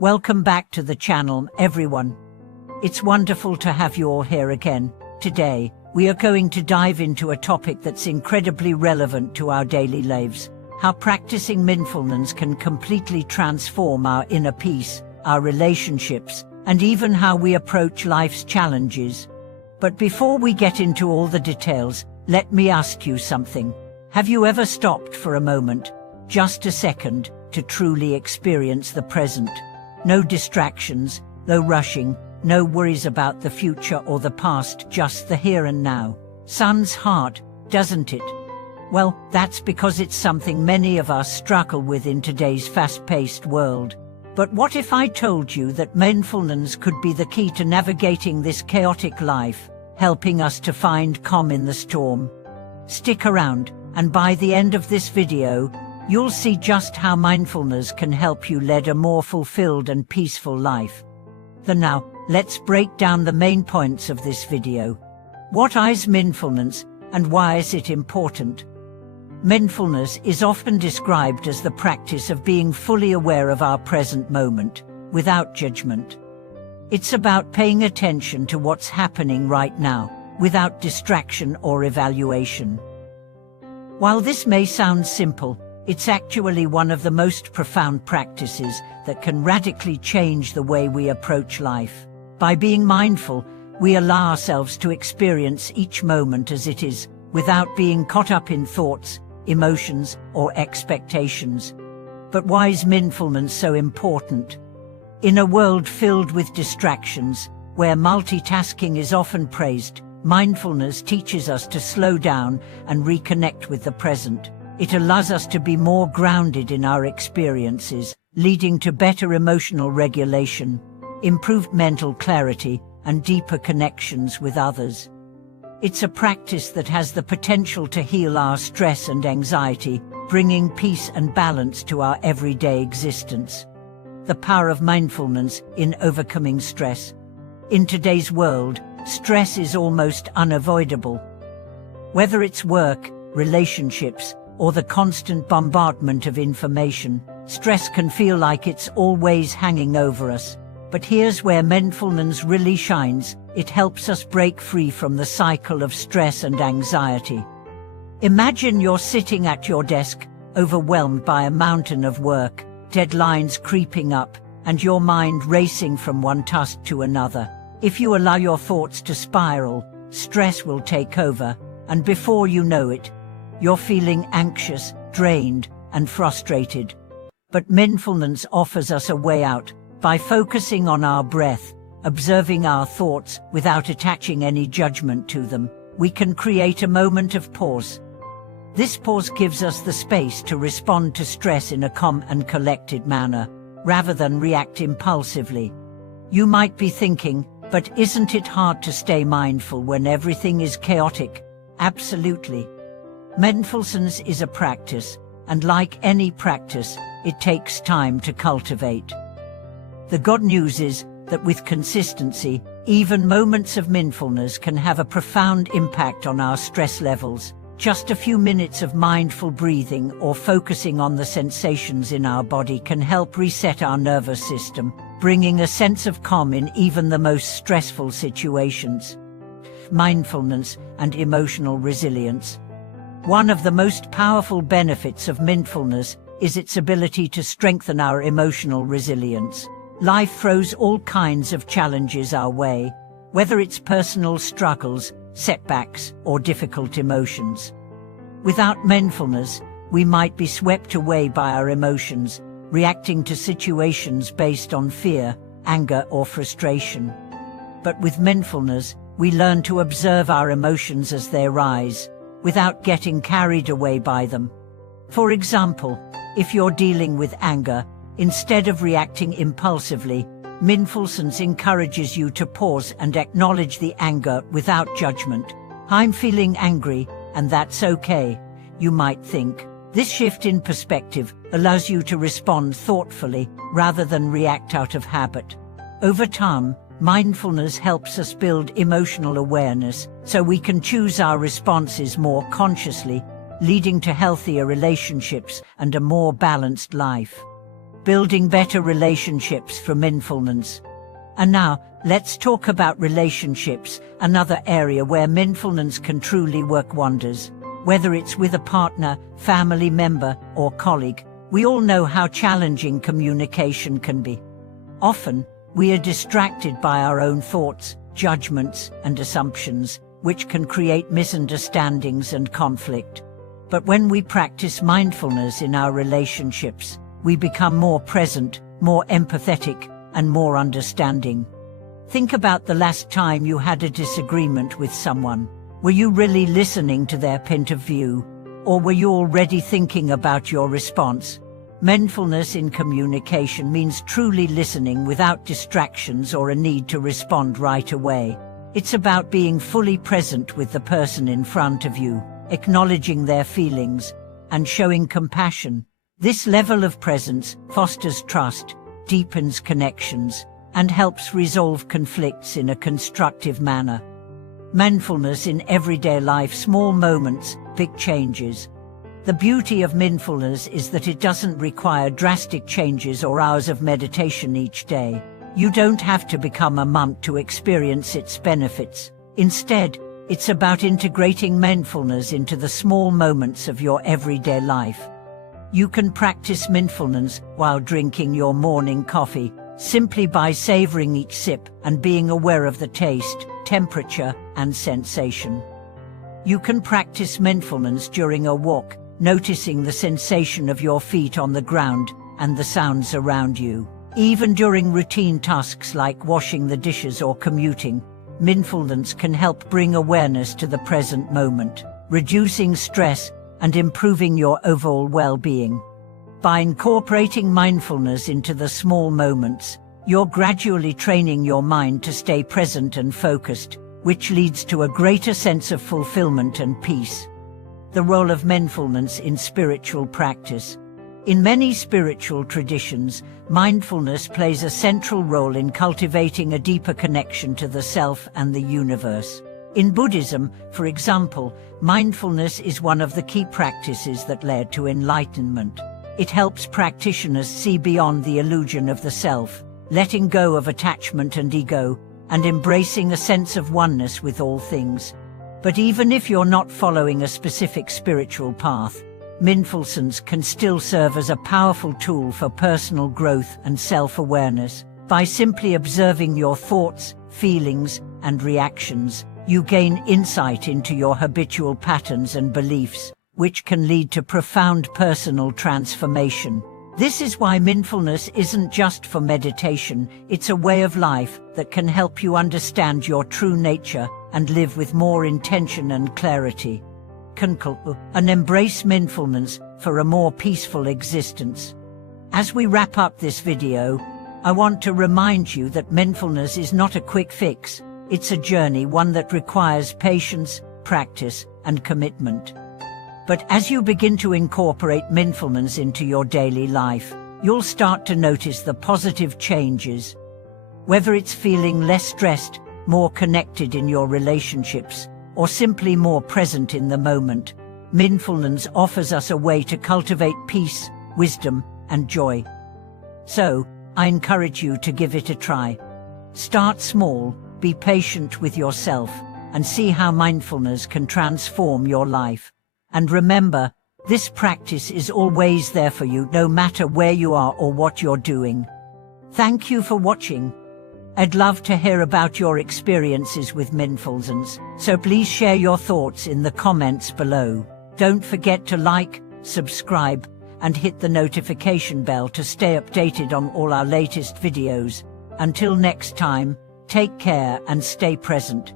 Welcome back to the channel, everyone. It's wonderful to have you all here again. Today, we are going to dive into a topic that's incredibly relevant to our daily lives: how practicing mindfulness can completely transform our inner peace, our relationships, and even how we approach life's challenges. But before we get into all the details, let me ask you something. Have you ever stopped for a moment, just a second, to truly experience the present? No distractions, no rushing, no worries about the future or the past, just the here and now. Sounds hard, doesn't it? Well, that's because it's something many of us struggle with in today's fast-paced world. But what if I told you that mindfulness could be the key to navigating this chaotic life, helping us to find calm in the storm? Stick around, and by the end of this video, you'll see just how mindfulness can help you lead a more fulfilled and peaceful life. Now, let's break down the main points of this video. What is mindfulness, and why is it important? Mindfulness is often described as the practice of being fully aware of our present moment, without judgment. It's about paying attention to what's happening right now, without distraction or evaluation. While this may sound simple, it's actually one of the most profound practices that can radically change the way we approach life. By being mindful, we allow ourselves to experience each moment as it is, without being caught up in thoughts, emotions, or expectations. But why is mindfulness so important? In a world filled with distractions, where multitasking is often praised, mindfulness teaches us to slow down and reconnect with the present. It allows us to be more grounded in our experiences, leading to better emotional regulation, improved mental clarity, and deeper connections with others. It's a practice that has the potential to heal our stress and anxiety, bringing peace and balance to our everyday existence. The power of mindfulness in overcoming stress. In today's world, stress is almost unavoidable. Whether it's work, relationships, or the constant bombardment of information, stress can feel like it's always hanging over us. But here's where mindfulness really shines. It helps us break free from the cycle of stress and anxiety. Imagine you're sitting at your desk, overwhelmed by a mountain of work, deadlines creeping up, and your mind racing from one task to another. If you allow your thoughts to spiral, stress will take over, and before you know it, you're feeling anxious, drained, and frustrated. But mindfulness offers us a way out. By focusing on our breath, observing our thoughts without attaching any judgment to them, we can create a moment of pause. This pause gives us the space to respond to stress in a calm and collected manner, rather than react impulsively. You might be thinking, but isn't it hard to stay mindful when everything is chaotic? Absolutely. Mindfulness is a practice, and like any practice, it takes time to cultivate. The good news is that with consistency, even moments of mindfulness can have a profound impact on our stress levels. Just a few minutes of mindful breathing or focusing on the sensations in our body can help reset our nervous system, bringing a sense of calm in even the most stressful situations. Mindfulness and emotional resilience. One of the most powerful benefits of mindfulness is its ability to strengthen our emotional resilience. Life throws all kinds of challenges our way, whether it's personal struggles, setbacks, or difficult emotions. Without mindfulness, we might be swept away by our emotions, reacting to situations based on fear, anger, or frustration. But with mindfulness, we learn to observe our emotions as they rise, without getting carried away by them. For example, if you're dealing with anger, instead of reacting impulsively, mindfulness encourages you to pause and acknowledge the anger without judgment. I'm feeling angry, and that's okay, you might think. This shift in perspective allows you to respond thoughtfully rather than react out of habit. Over time, mindfulness helps us build emotional awareness so we can choose our responses more consciously, leading to healthier relationships and a more balanced life. building better relationships through mindfulness. And now, let's talk about relationships, another area where mindfulness can truly work wonders. Whether it's with a partner, family member, or colleague, we all know how challenging communication can be. Often, we are distracted by our own thoughts, judgments, and assumptions, which can create misunderstandings and conflict. But when we practice mindfulness in our relationships, we become more present, more empathetic, and more understanding. Think about the last time you had a disagreement with someone. Were you really listening to their point of view? Or were you already thinking about your response? Mindfulness in communication means truly listening without distractions or a need to respond right away. It's about being fully present with the person in front of you, acknowledging their feelings, and showing compassion. This level of presence fosters trust, deepens connections, and helps resolve conflicts in a constructive manner. Mindfulness in everyday life, small moments, big changes. The beauty of mindfulness is that it doesn't require drastic changes or hours of meditation each day. You don't have to become a monk to experience its benefits. Instead, it's about integrating mindfulness into the small moments of your everyday life. You can practice mindfulness while drinking your morning coffee, simply by savoring each sip and being aware of the taste, temperature, and sensation. You can practice mindfulness during a walk, noticing the sensation of your feet on the ground and the sounds around you. Even during routine tasks like washing the dishes or commuting, mindfulness can help bring awareness to the present moment, reducing stress and improving your overall well-being. By incorporating mindfulness into the small moments, you're gradually training your mind to stay present and focused, which leads to a greater sense of fulfillment and peace. The role of mindfulness in spiritual practice. In many spiritual traditions, mindfulness plays a central role in cultivating a deeper connection to the self and the universe. In Buddhism, for example, mindfulness is one of the key practices that led to enlightenment. It helps practitioners see beyond the illusion of the self, letting go of attachment and ego, and embracing a sense of oneness with all things. But even if you're not following a specific spiritual path, mindfulness can still serve as a powerful tool for personal growth and self-awareness. By simply observing your thoughts, feelings, and reactions, you gain insight into your habitual patterns and beliefs, which can lead to profound personal transformation. This is why mindfulness isn't just for meditation, it's a way of life that can help you understand your true nature and live with more intention and clarity. And embrace mindfulness for a more peaceful existence. As we wrap up this video, I want to remind you that mindfulness is not a quick fix. It's a journey, one that requires patience, practice, and commitment. But as you begin to incorporate mindfulness into your daily life, you'll start to notice the positive changes. Whether it's feeling less stressed, more connected in your relationships, or simply more present in the moment, mindfulness offers us a way to cultivate peace, wisdom, and joy. So, I encourage you to give it a try. Start small, be patient with yourself, and see how mindfulness can transform your life. And remember, this practice is always there for you, no matter where you are or what you're doing. Thank you for watching. I'd love to hear about your experiences with mindfulness, so please share your thoughts in the comments below. Don't forget to like, subscribe, and hit the notification bell to stay updated on all our latest videos. Until next time, take care and stay present.